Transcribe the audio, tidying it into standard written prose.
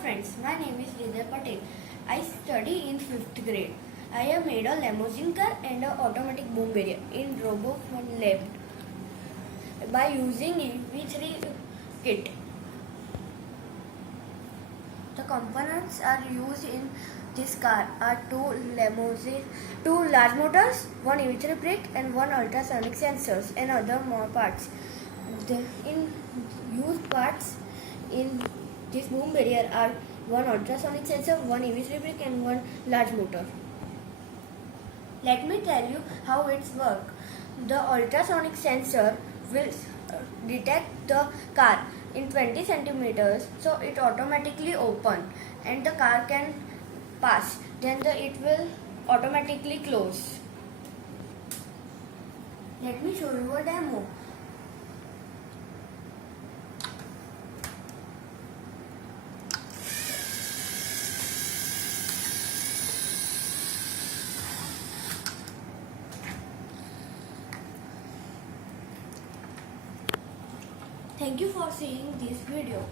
friends, my name is Hriday Patel. I study in 5th grade. I have made a limousine car and an automatic boom barrier in RoboFun lab by using EV3 kit. The components are used in this car are two large motors, one EV3 brake and one ultrasonic sensors and other more parts. The used parts in this boom barrier are one ultrasonic sensor, one EV3 brake and one large motor. Let me tell you how it works. The ultrasonic sensor will detect the car in 20 centimeters, so it automatically open and the car can pass. Then it will automatically close. Let me show you a demo. Thank you for seeing this video.